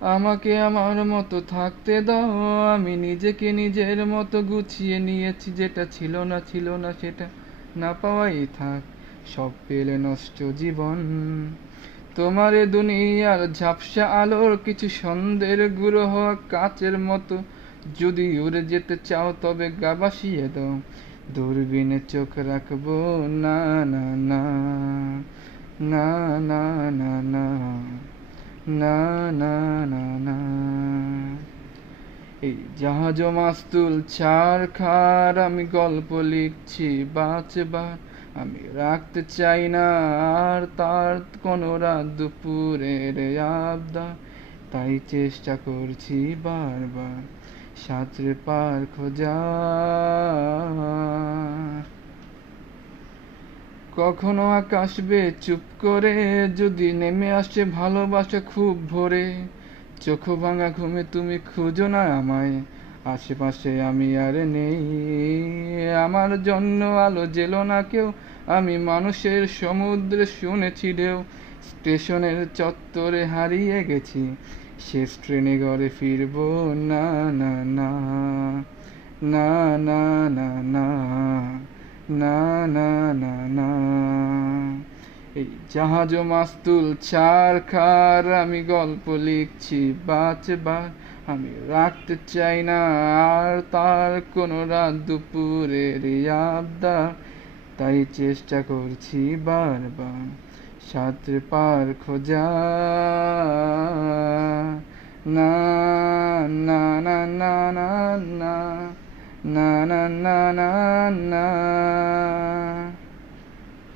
আমাকে আমার মতো থাকতে দাও, আমি নিজেকে নিজের মতো গুছিয়ে নিয়েছি। যেটা ছিল না ছিল না সেটা না পাওয়াই থাক, সব পেলে নষ্ট জীবন। তোমার এ দুনিয়ার ঝাপসা আলোর কিছু সন্ধ্যের গুঁড়ো হওয়া কাচের মতো। যদি উড়ে যেতে চাও তবে গা ভাসিয়ে দাও, দূরবীনে চোখ রাখবো না। না না না না না না না না না না। এই জাহাজ মাস্তুল ছাড় খার, আমি গল্প লিখছি বাঁচবার। আমি রাখতে চাই না আর তার কোনো রাত দুপুরের আবদার, তাই চেষ্টা করছি বারবার সাঁতরে পার খোঁজা। কখনো আকাশ বেয়ে চুপ করে যদি নেমে আসে ভালোবাসা খুব ভোরে, চোখ ভাঙা ঘুমে তুমি খুঁজো না আমায়, আশেপাশে আমি আর নেই। আমার জন্য আলো জেলো না কেউ, আমি মানুষের সমুদ্রে শুনেছি ঢেউ। স্টেশনের চত্বরে হারিয়ে গেছি, শেষ ট্রেনে ঘরে ফিরবো না। না না না না না না না না না না। এই জাহাজ মাস্তুল ছাড় খার, আমি গল্প লিখছি বাঁচবার। আমি রাখতে চাই না আর তার কোনো রাত দুপুরের আবদার, তাই চেষ্টা করছি বারবার সাঁতরে পার খোঁজা। না না না না না না না না না না না।